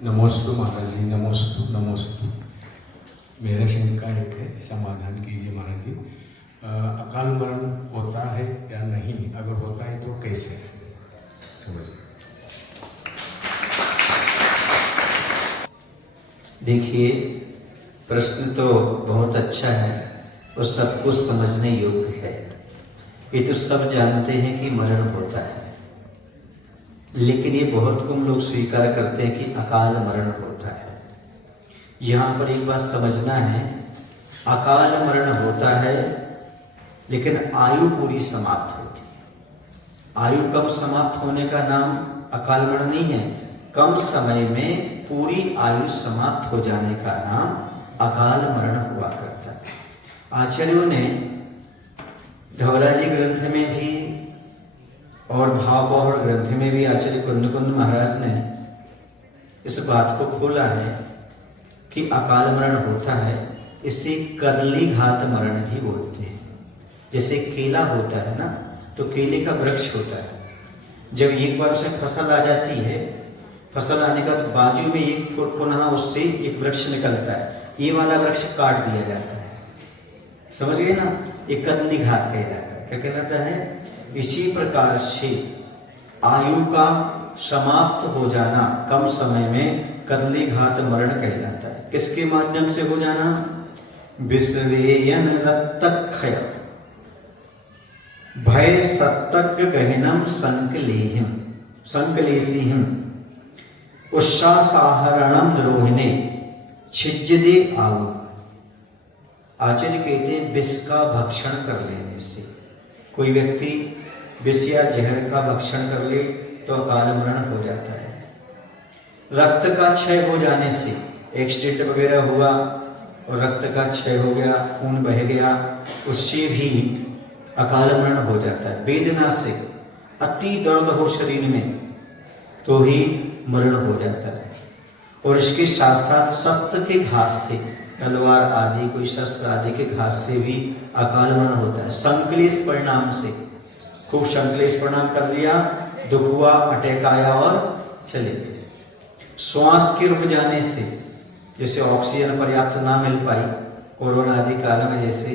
नमोस्तु महाराज जी, नमोस्तु नमोस्तु। मेरा शंका एक है, समाधान कीजिए महाराज जी। अकाल मरण होता है या नहीं? अगर होता है तो कैसे? समझिए। देखिए, प्रश्न तो बहुत अच्छा है और सब कुछ समझने योग्य है। ये तो सब जानते हैं कि मरण होता है, लेकिन ये बहुत कम लोग स्वीकार करते हैं कि अकाल मरण होता है। यहाँ पर एक बात समझना है, अकाल मरण होता है लेकिन आयु पूरी समाप्त होती है। आयु कम समाप्त होने का नाम अकाल मरण नहीं है। कम समय में पूरी आयु समाप्त हो जाने का नाम अकाल मरण हुआ करता है। आचार्यों ने धवला जी ग्रंथ में भी और भावबहुल ग्रंथ में भी आचार्य कुंद महाराज ने इस बात को खोला है कि अकाल मरण होता है। इसे कदली घात मरण भी बोलते हैं। जैसे केला होता है ना, तो केले का वृक्ष होता है, जब एक बार उसमें फसल आ जाती है, फसल आने का बाजू में एक फुट पुनः उससे एक वृक्ष निकलता है, ये वाला वृक्ष काट दिया जाता है। समझ गए ना? एक कदली घात कहलाता है। क्या कहलाता है? इसी प्रकार से आयु का समाप्त हो जाना कम समय में कदली घात मरण कहलाता है। किसके माध्यम से हो जाना? विश्वेयन लत्तक्षय भय सत्तज्ञ गहनम संकलेशिहिम उच्छ्वासाहरणम द्रोहिणे छिज्जदे आयु। आचार्य कहते हैं विष का भक्षण कर लेने से, कोई व्यक्ति विष या जहर का भक्षण कर ले तो अकाल मरण हो जाता है। रक्त का क्षय हो जाने से, एक्सीडेंट वगैरह हुआ और रक्त का क्षय हो गया, खून बह गया, उससे भी अकाल मरण हो जाता है। वेदना से अति दर्द हो शरीर में तो भी मरण हो जाता है। और इसके साथ साथ शस्त्र के घात से, तलवार आदि कोई शस्त्र आदि के घात से भी अकाल मरण होता है। संकलेश परिणाम से, खूब संकलेश परिणाम कर लिया, दुख हुआ, अटैक आया और चले गए। श्वास के रुक जाने से, जैसे ऑक्सीजन पर्याप्त ना मिल पाई कोरोना आदि काल में जैसे,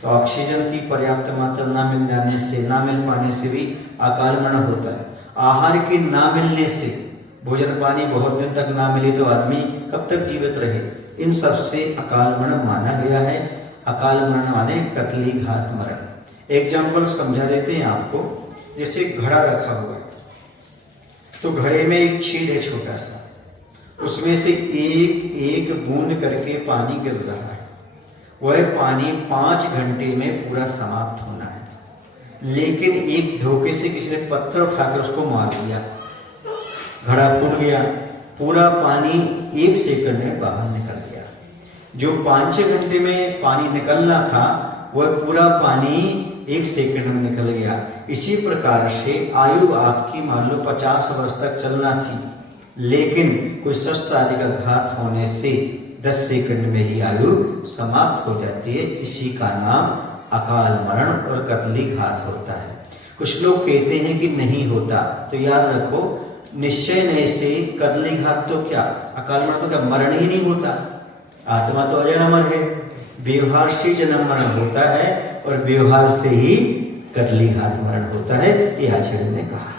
तो ऑक्सीजन की पर्याप्त मात्रा ना मिल जाने से, ना मिल पाने से भी अकाल मरण होता है। आहार के ना मिलने से, भोजन पानी बहुत दिन तक ना मिले तो आदमी कब तक जीवित रहे, इन सब से अकाल मरण माना गया है। अकाल मरण माने कतली घात मरण। एग्जाम्पल समझा देते हैं आपको। जैसे घड़ा रखा हुआ है, तो घड़े में एक छेद है छोटा सा, उसमें से एक एक बूंद करके पानी गिर रहा है। वह पानी 5 घंटे में पूरा समाप्त होना है, लेकिन एक धोखे से किसी ने पत्थर उठाकर उसको मार दिया, घड़ा फूट गया, पूरा पानी 1 सेकंड में बाहर निकल गया। जो 5-6 घंटे में पानी निकलना था, वह पूरा पानी 1 सेकंड में निकल गया। इसी प्रकार से आयु आपकी मान लो 50 वर्ष तक चलना थी, लेकिन कोई शस्त्र आदि का घात होने से 10 सेकंड में ही आयु समाप्त हो जाती है। इसी का नाम अकाल मरण और कतली घात होता है। कुछ लोग कहते हैं कि नहीं होता, तो याद रखो, निश्चय नहीं से कतली घात तो क्या, अकाल मरण तो क्या मरण ही नहीं होता। आत्मा तो अजर अमर है, व्यवहार से जन्म मरण होता है और व्यवहार से ही कतली घात मरण होता है, ये आचार्य ने कहा।